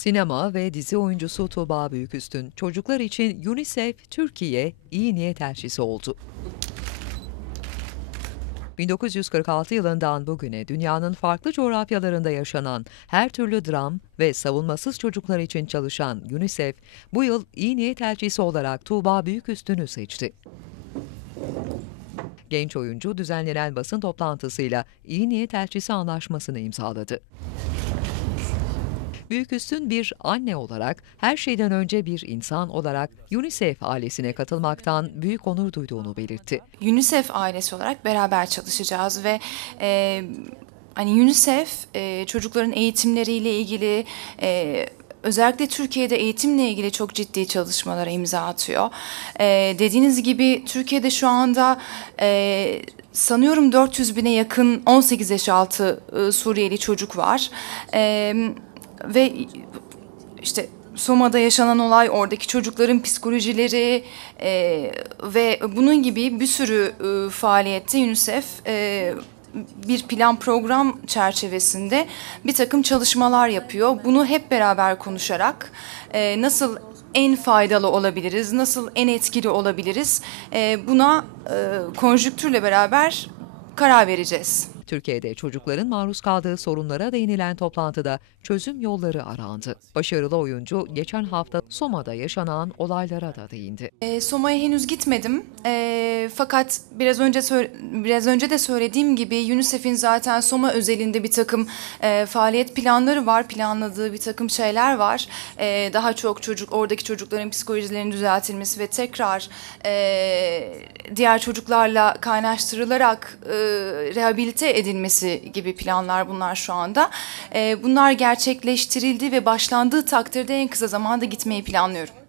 Sinema ve dizi oyuncusu Tuğba Büyüküstün çocuklar için UNICEF Türkiye iyi niyet elçisi oldu. 1946 yılından bugüne dünyanın farklı coğrafyalarında yaşanan her türlü dram ve savunmasız çocuklar için çalışan UNICEF bu yıl iyi niyet elçisi olarak Tuğba Büyüküstün'ü seçti. Genç oyuncu düzenlenen basın toplantısıyla iyi niyet elçisi anlaşmasını imzaladı. Büyüküstün bir anne olarak, her şeyden önce bir insan olarak UNICEF ailesine katılmaktan büyük onur duyduğunu belirtti. UNICEF ailesi olarak beraber çalışacağız ve e, hani UNICEF e, çocukların eğitimleriyle ilgili e, özellikle Türkiye'de eğitimle ilgili çok ciddi çalışmalara imza atıyor. E, dediğiniz gibi Türkiye'de şu anda e, sanıyorum 400 bine yakın 18 yaş altı e, Suriyeli çocuk var. E, ve işte Soma'da yaşanan olay, oradaki çocukların psikolojileri e, ve bunun gibi bir sürü e, faaliyette UNICEF e, bir plan program çerçevesinde bir takım çalışmalar yapıyor. Bunu hep beraber konuşarak e, nasıl en faydalı olabiliriz, nasıl en etkili olabiliriz e, buna e, konjüktürle beraber karar vereceğiz. Türkiye'de çocukların maruz kaldığı sorunlara değinilen toplantıda çözüm yolları arandı. Başarılı oyuncu geçen hafta Soma'da yaşanan olaylara da değindi. E, Soma'ya henüz gitmedim. E, fakat biraz önce biraz önce de söylediğim gibi UNICEF'in zaten Soma özelinde bir takım e, faaliyet planları var, planladığı bir takım şeyler var. E, daha çok çocuk oradaki çocukların psikolojilerinin düzeltilmesi ve tekrar e, diğer çocuklarla kaynaştırılarak e, rehabilite edilmesi gibi planlar bunlar şu anda. E, bunlar gerçekleştirildi ve başlandığı takdirde en kısa zamanda gitmeyi planlıyorum.